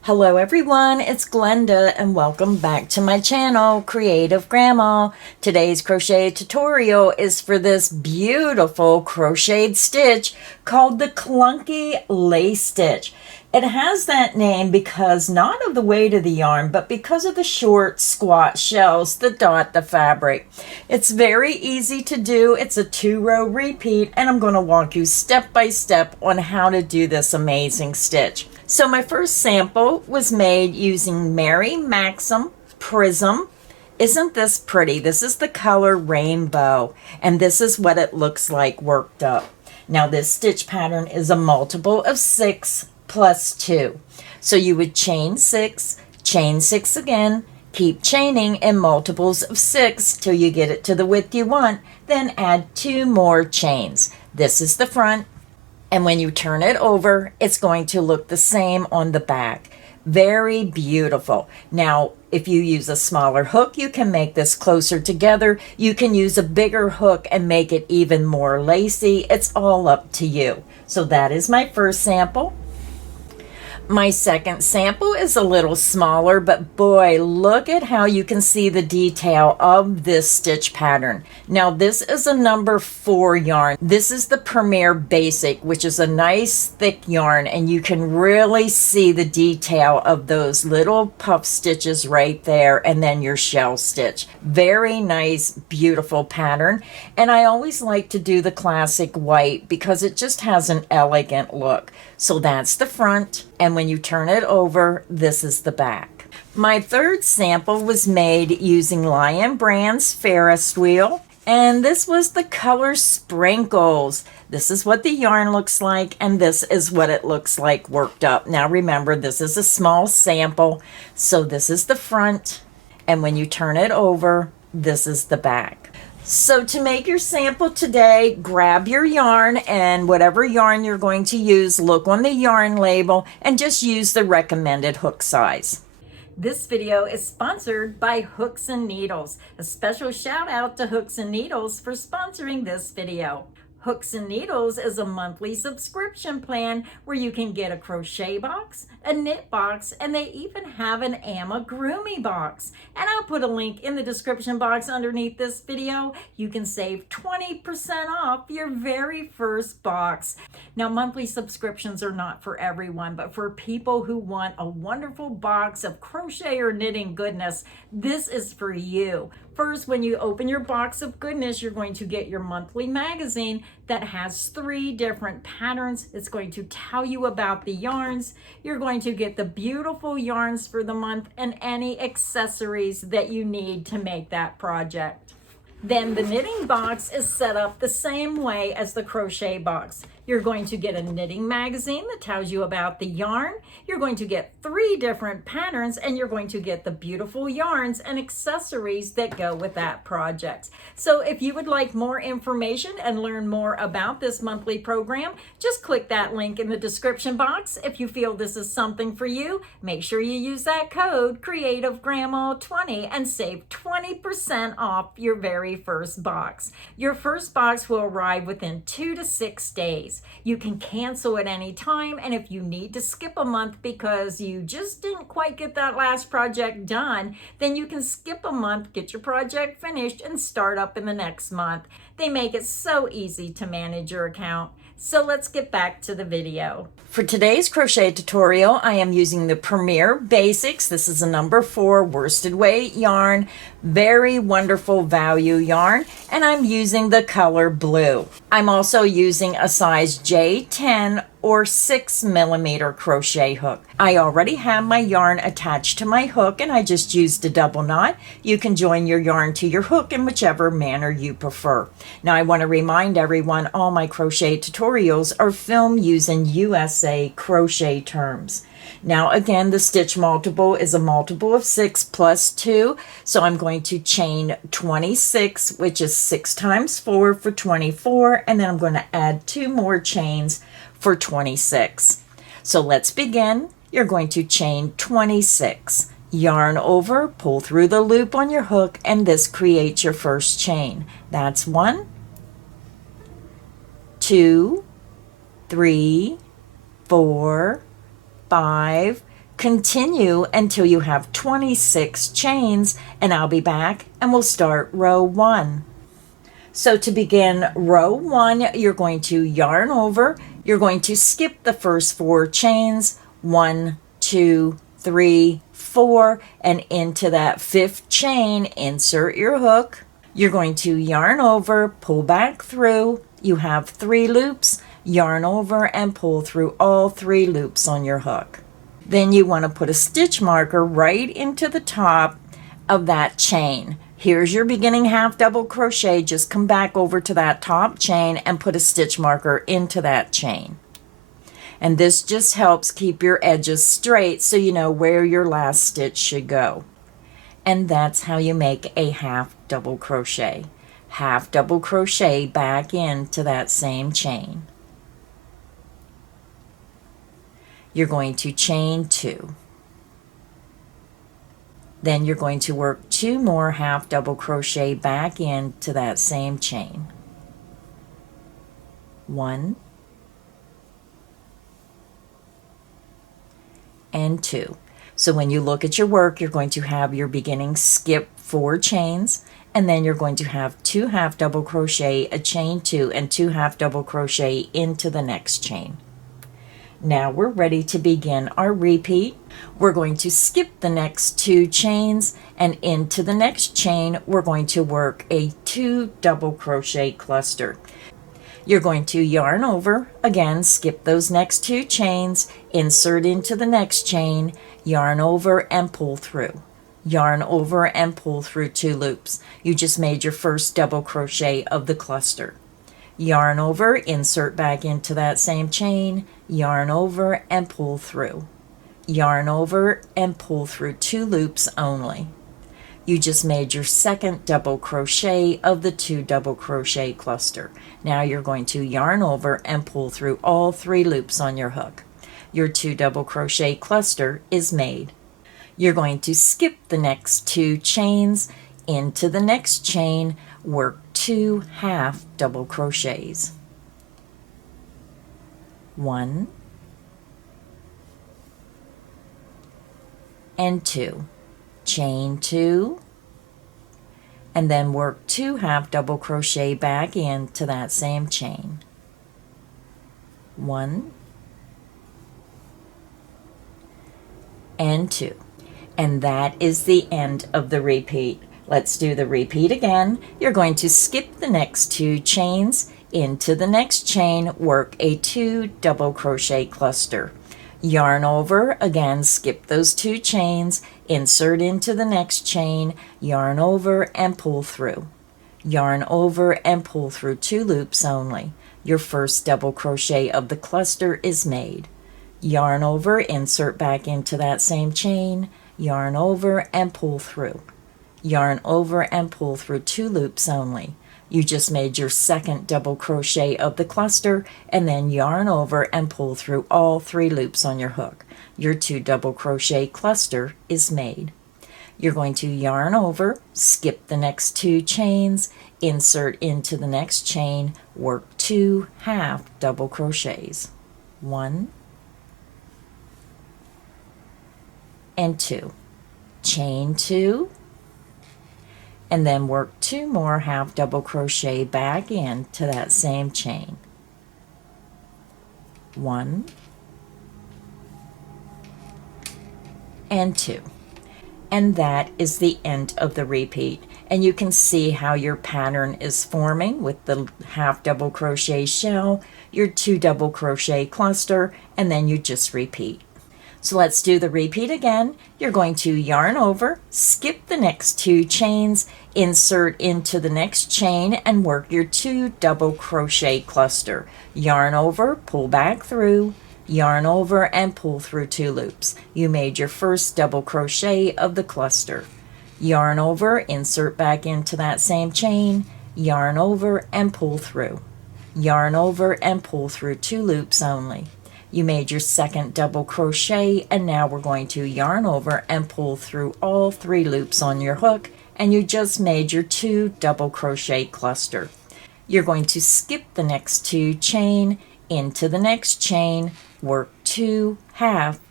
Hello everyone, it's Glenda and welcome back to my channel, Creative Grandma. Today's crochet tutorial is for this beautiful crocheted stitch called the Clunky Lace Stitch. It has that name because not of the weight of the yarn, but because of the short, squat shells that dot the fabric. It's very easy to do. It's a 2-row repeat, and I'm going to walk you step by step on how to do this amazing stitch. So my first sample was made using Mary Maxim Prism. Isn't this pretty? This is the color Rainbow, and this is what it looks like worked up. Now this stitch pattern is a multiple of 6 plus 2. So you would chain 6 again, keep chaining in multiples of 6 till you get it to the width you want, then add 2 more chains. This is the front. And when you turn it over, it's going to look the same on the back. Very beautiful. Now, if you use a smaller hook, you can make this closer together. You can use a bigger hook and make it even more lacy. It's all up to you. So that is my first sample. My second sample is a little smaller, but boy, look at how you can see the detail of this stitch pattern. Now this is a number 4 yarn. This is the Premier Basic, which is a nice thick yarn, and you can really see the detail of those little puff stitches right there, and then your shell stitch. Very nice, beautiful pattern. And I always like to do the classic white because it just has an elegant look. So that's the front, and when you turn it over, this is the back. My third sample was made using Lion Brand's Ferris wheel, and this was the color Sprinkles. This is what the yarn looks like, and this is what it looks like worked up. Now remember, this is a small sample, so this is the front, and when you turn it over, this is the back. So to make your sample today, grab your yarn, and whatever yarn you're going to use, look on the yarn label and just use the recommended hook size. This video is sponsored by Hooks and Needles. A special shout out to Hooks and Needles for sponsoring this video. Hooks and Needles is a monthly subscription plan where you can get a crochet box, a knit box, and they even have an amigurumi box. And I'll put a link in the description box underneath this video. You can save 20% off your very first box. Now, monthly subscriptions are not for everyone, but for people who want a wonderful box of crochet or knitting goodness, this is for you. First, when you open your box of goodness, you're going to get your monthly magazine that has 3 different patterns. It's going to tell you about the yarns. You're going to get the beautiful yarns for the month and any accessories that you need to make that project. Then the knitting box is set up the same way as the crochet box. You're going to get a knitting magazine that tells you about the yarn. You're going to get 3 different patterns, and you're going to get the beautiful yarns and accessories that go with that project. So if you would like more information and learn more about this monthly program, just click that link in the description box. If you feel this is something for you, make sure you use that code CreativeGrandma20 and save 20% off your very first box. Your first box will arrive within 2 to 6 days. You can cancel at any time, and if you need to skip a month because you just didn't quite get that last project done, then you can skip a month, get your project finished, and start up in the next month. They make it so easy to manage your account. So let's get back to the video. For today's crochet tutorial, I am using the Premier Basics. This is a number 4 worsted weight yarn, very wonderful value yarn, and I'm using the color blue. I'm also using a size J10 or 6mm crochet hook. I already have my yarn attached to my hook, and I just used a double knot. You can join your yarn to your hook in whichever manner you prefer. Now I want to remind everyone all my crochet tutorials are filmed using USA crochet terms. Now again, the stitch multiple is a multiple of 6 plus 2, so I'm going to chain 26, which is 6 times 4 for 24, and then I'm going to add 2 more chains for 26. So let's begin. You're going to chain 26, yarn over, pull through the loop on your hook, and this creates your first chain. That's 1, 2, 3, 4, 5, Continue until you have 26 chains, and I'll be back and we'll start row 1. So to begin row 1, you're going to yarn over. You're going to skip the first 4 chains, 1, 2, 3, 4, and into that 5th chain, insert your hook. You're going to yarn over, pull back through. You have 3 loops, yarn over and pull through all 3 loops on your hook. Then you want to put a stitch marker right into the top of that chain. Here's your beginning half double crochet. Just come back over to that top chain and put a stitch marker into that chain. And this just helps keep your edges straight so you know where your last stitch should go. And that's how you make a half double crochet. Half double crochet back into that same chain. You're going to chain 2. Then you're going to work 2 more half double crochet back into that same chain. 1 and 2. So when you look at your work, you're going to have your beginning skip 4 chains, and then you're going to have 2 half double crochet, a chain 2, and 2 half double crochet into the next chain. Now we're ready to begin our repeat. We're going to skip the next 2 chains, and into the next chain we're going to work a 2 double crochet cluster. You're going to yarn over, again skip those next 2 chains, insert into the next chain, yarn over and pull through. Yarn over and pull through 2 loops. You just made your first double crochet of the cluster. Yarn over, insert back into that same chain, yarn over and pull through. Yarn over and pull through 2 loops only. You just made your second double crochet of the 2 double crochet cluster. Now you're going to yarn over and pull through all 3 loops on your hook. Your 2 double crochet cluster is made. You're going to skip the next 2 chains, into the next chain, work 2 half double crochets. 1 and 2. Chain 2, and then work 2 half double crochet back into that same chain. 1 and 2. And that is the end of the repeat. Let's do the repeat again. You're going to skip the next 2 chains, into the next chain, work a 2 double crochet cluster. Yarn over, again skip those 2 chains, insert into the next chain, yarn over and pull through. Yarn over and pull through 2 loops only. Your first double crochet of the cluster is made. Yarn over, insert back into that same chain, yarn over and pull through. Yarn over and pull through 2 loops only. You just made your second double crochet of the cluster, and then yarn over and pull through all 3 loops on your hook. Your 2 double crochet cluster is made. You're going to yarn over, skip the next 2 chains, insert into the next chain, work 2 half double crochets. 1 and 2. Chain 2, and then work 2 more half double crochet back into that same chain. 1 and 2. And that is the end of the repeat. And you can see how your pattern is forming with the half double crochet shell, your 2 double crochet cluster, and then you just repeat. So let's do the repeat again. You're going to yarn over, skip the next 2 chains, insert into the next chain, and work your 2 double crochet cluster. Yarn over, pull back through, yarn over and pull through 2 loops. You made your first double crochet of the cluster. Yarn over, insert back into that same chain, yarn over and pull through. Yarn over and pull through 2 loops only. You made your second double crochet, and now we're going to yarn over and pull through all 3 loops on your hook, and you just made your 2 double crochet cluster. You're going to skip the next 2 chain, into the next chain, work 2 half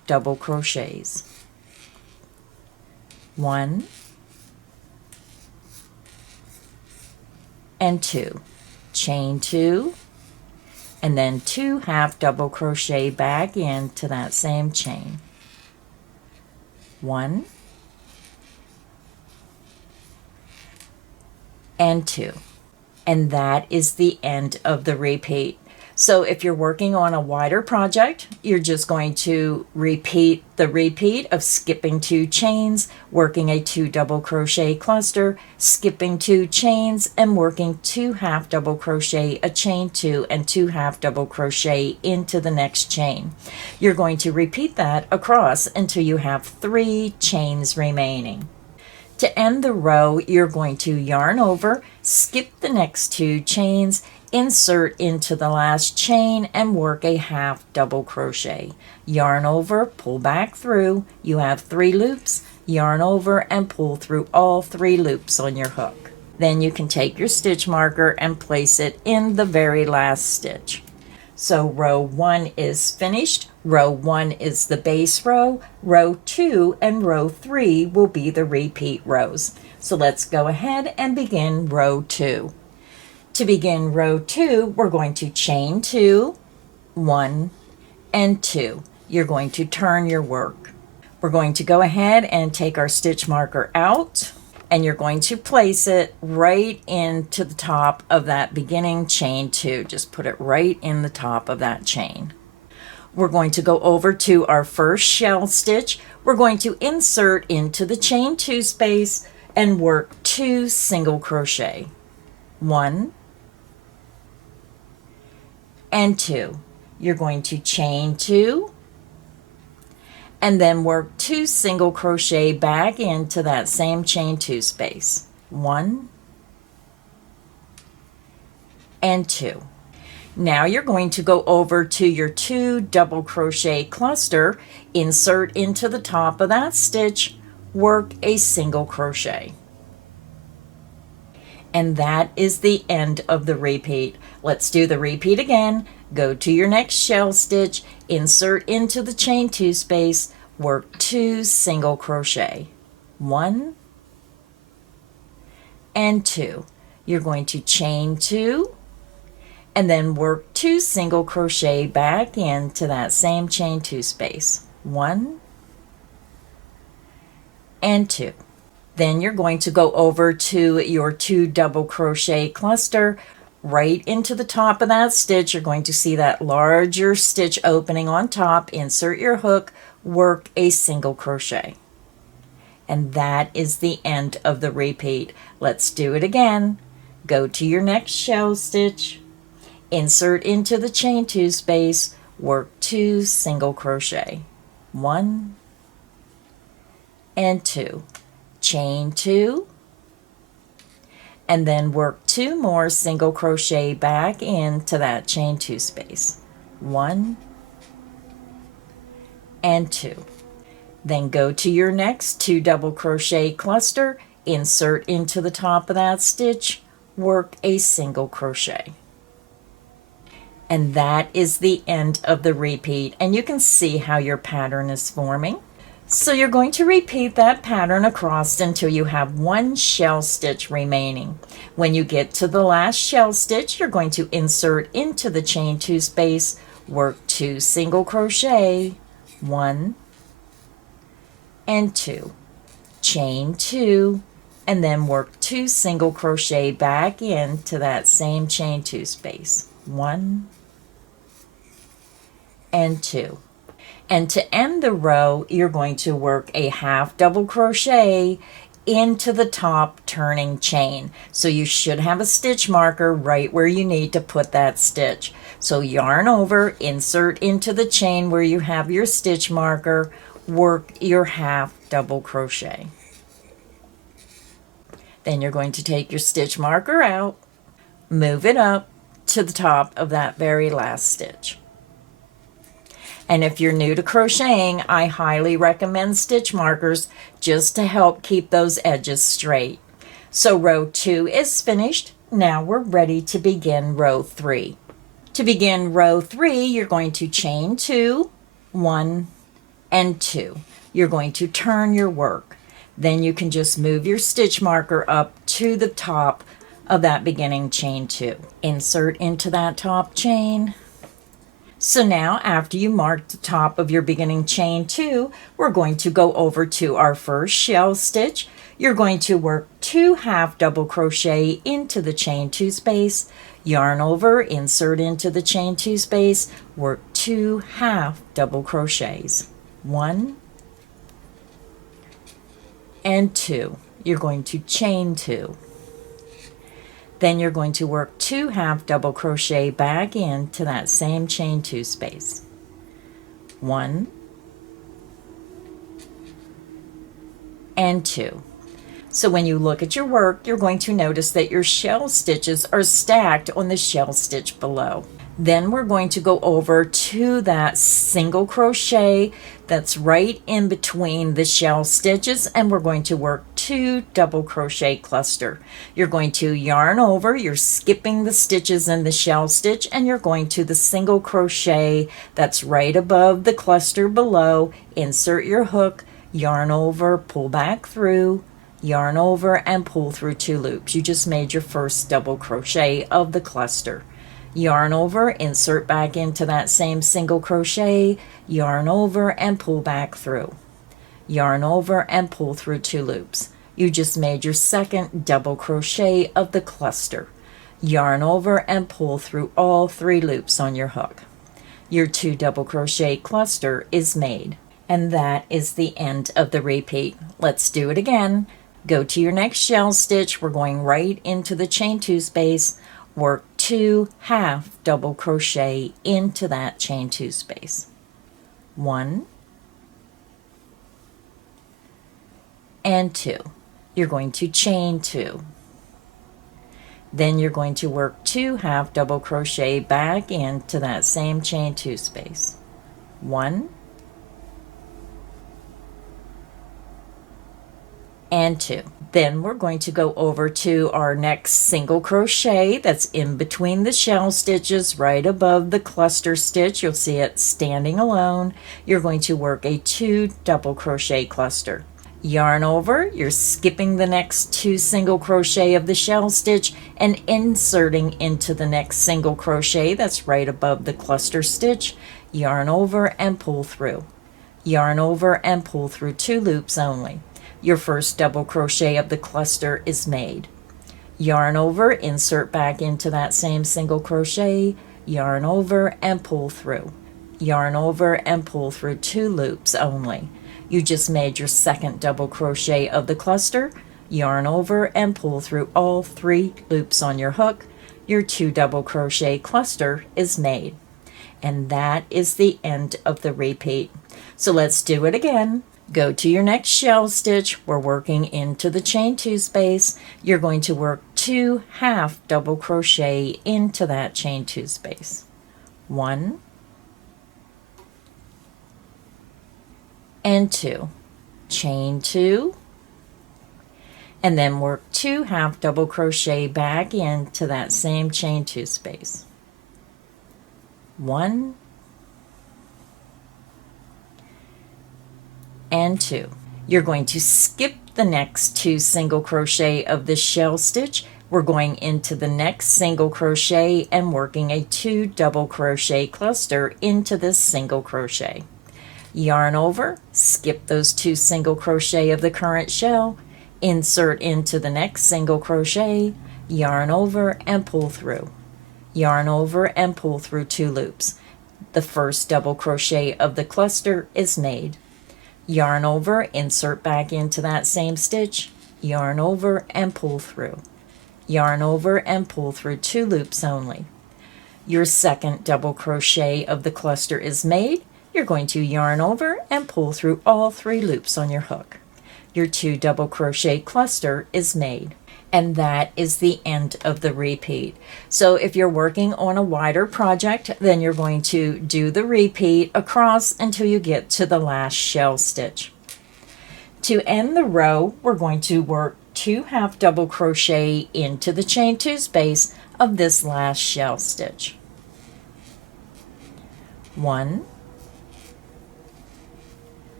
double crochets. 1 and 2, chain 2, and then 2 half double crochet back into that same chain. 1 and 2, and that is the end of the repeat. So if you're working on a wider project, you're just going to repeat the repeat of skipping 2 chains, working a 2 double crochet cluster, skipping 2 chains, and working 2 half double crochet, a chain 2, and 2 half double crochet into the next chain. You're going to repeat that across until you have 3 chains remaining. To end the row, you're going to yarn over, skip the next 2 chains, insert into the last chain, and work a half double crochet. Yarn over, pull back through. You have 3 loops. Yarn over and pull through all 3 loops on your hook. Then you can take your stitch marker and place it in the very last stitch. So row 1 is finished. Row 1 is the base row. Row 2 and row 3 will be the repeat rows. So let's go ahead and begin row 2. To begin row 2, we're going to chain 2, 1, and 2. You're going to turn your work. We're going to go ahead and take our stitch marker out, and you're going to place it right into the top of that beginning chain 2. Just put it right in the top of that chain. We're going to go over to our first shell stitch. We're going to insert into the chain 2 space and work 2 single crochet. 1 and 2. You're going to chain 2 and then work 2 single crochet back into that same chain 2 space. 1 and 2. Now you're going to go over to your 2 double crochet cluster, insert into the top of that stitch, work a single crochet. And that is the end of the repeat. Let's do the repeat again. Go to your next shell stitch, insert into the chain 2 space, work 2 single crochet. 1 and 2. You're going to chain 2 and then work 2 single crochet back into that same chain 2 space. 1 and 2. Then you're going to go over to your 2 double crochet cluster, right into the top of that stitch. You're going to see that larger stitch opening on top. Insert your hook, work a single crochet. And that is the end of the repeat. Let's do it again. Go to your next shell stitch, insert into the chain 2 space, work 2 single crochet. 1 and 2. Chain 2 and then work 2 more single crochet back into that chain 2 space. 1 and 2. Then go to your next 2 double crochet cluster, insert into the top of that stitch, work a single crochet. And that is the end of the repeat, and you can see how your pattern is forming. So you're going to repeat that pattern across until you have 1 shell stitch remaining. When you get to the last shell stitch, you're going to insert into the chain 2 space, work 2 single crochet, 1 and 2, chain 2, and then work 2 single crochet back into that same chain 2 space. 1 and 2. And to end the row, you're going to work a half double crochet into the top turning chain. So you should have a stitch marker right where you need to put that stitch. So yarn over, insert into the chain where you have your stitch marker, work your half double crochet. Then you're going to take your stitch marker out, move it up to the top of that very last stitch. And if you're new to crocheting, I highly recommend stitch markers just to help keep those edges straight. So row 2 is finished. Now we're ready to begin row 3. To begin row 3, you're going to chain 2, 1 and 2. You're going to turn your work. Then you can just move your stitch marker up to the top of that beginning chain 2. Insert into that top chain. So now after you mark the top of your beginning chain 2, we're going to go over to our first shell stitch. You're going to work 2 half double crochet into the chain 2 space, yarn over, insert into the chain 2 space, work 2 half double crochets. 1 and 2. You're going to chain 2. Then you're going to work 2 half double crochet back into that same chain 2 space. 1 and 2. So when you look at your work, you're going to notice that your shell stitches are stacked on the shell stitch below. Then we're going to go over to that single crochet that's right in between the shell stitches, and we're going to work 2 double crochet cluster. You're going to yarn over, you're skipping the stitches in the shell stitch, and you're going to the single crochet that's right above the cluster below. Insert your hook, yarn over, pull back through, yarn over, and pull through 2 loops. You just made your first double crochet of the cluster. Yarn over, insert back into that same single crochet, yarn over and pull back through. Yarn over and pull through 2 loops. You just made your second double crochet of the cluster. Yarn over and pull through all 3 loops on your hook. Your 2 double crochet cluster is made. And that is the end of the repeat. Let's do it again. Go to your next shell stitch. We're going right into the chain 2 space. Work 2 half double crochet into that chain 2 space. 1 and 2. You're going to chain 2. Then you're going to work 2 half double crochet back into that same chain 2 space. 1 and 2. Then we're going to go over to our next single crochet that's in between the shell stitches right above the cluster stitch. You'll see it standing alone. You're going to work a 2 double crochet cluster. Yarn over, you're skipping the next 2 single crochet of the shell stitch and inserting into the next single crochet that's right above the cluster stitch. Yarn over and pull through. Yarn over and pull through 2 loops only. Your first double crochet of the cluster is made. Yarn over, insert back into that same single crochet, yarn over and pull through. Yarn over and pull through 2 loops only. You just made your second double crochet of the cluster, yarn over and pull through all 3 loops on your hook. Your 2 double crochet cluster is made. And that is the end of the repeat. So let's do it again. Go to your next shell stitch. We're working into the chain 2 space. You're going to work 2 half double crochet into that chain 2 space. 1 and 2. Chain 2. And then work 2 half double crochet back into that same chain 2 space. 1 and 2. You're going to skip the next 2 single crochet of the shell stitch. We're going into the next single crochet and working a 2 double crochet cluster into this single crochet. Yarn over, skip those 2 single crochet of the current shell, insert into the next single crochet, yarn over and pull through. Yarn over and pull through 2 loops. The first double crochet of the cluster is made. Yarn over, insert back into that same stitch, yarn over and pull through. Yarn over and pull through 2 loops only. Your second double crochet of the cluster is made. You're going to yarn over and pull through all 3 loops on your hook. Your 2 double crochet cluster is made. And that is the end of the repeat. So if you're working on a wider project, then you're going to do the repeat across until you get to the last shell stitch. To end the row, we're going to work 2 half double crochet into the chain 2 space of this last shell stitch. 1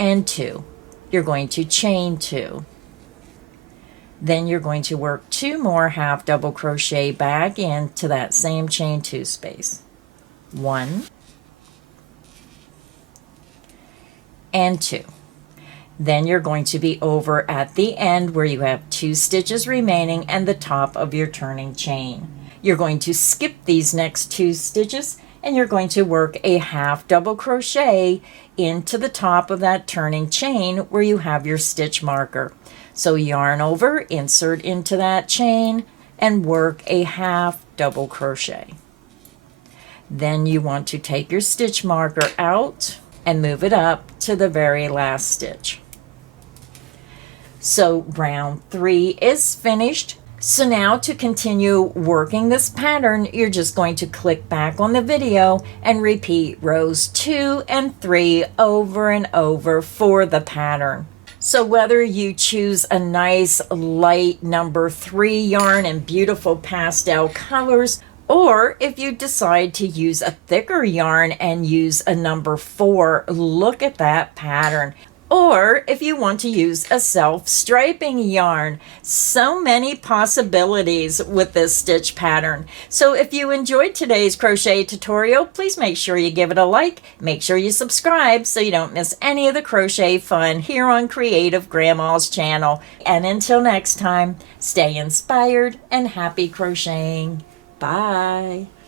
and 2. You're going to chain 2. Then you're going to work 2 more half double crochet back into that same chain 2 space. 1 and 2. Then you're going to be over at the end where you have 2 stitches remaining and the top of your turning chain. You're going to skip these next 2 stitches and you're going to work a half double crochet into the top of that turning chain where you have your stitch marker. So yarn over, insert into that chain, and work a half double crochet. Then you want to take your stitch marker out and move it up to the very last stitch. So round 3 is finished. So now to continue working this pattern, you're just going to click back on the video and repeat rows 2 and 3 over and over for the pattern. So whether you choose a nice light number 3 yarn in beautiful pastel colors, or if you decide to use a thicker yarn and use a number 4, look at that pattern. Or if you want to use a self-striping yarn, so many possibilities with this stitch pattern. So if you enjoyed today's crochet tutorial, please make sure you give it a like. Make sure you subscribe so you don't miss any of the crochet fun here on Creative Grandma's channel. And until next time, stay inspired and happy crocheting. Bye.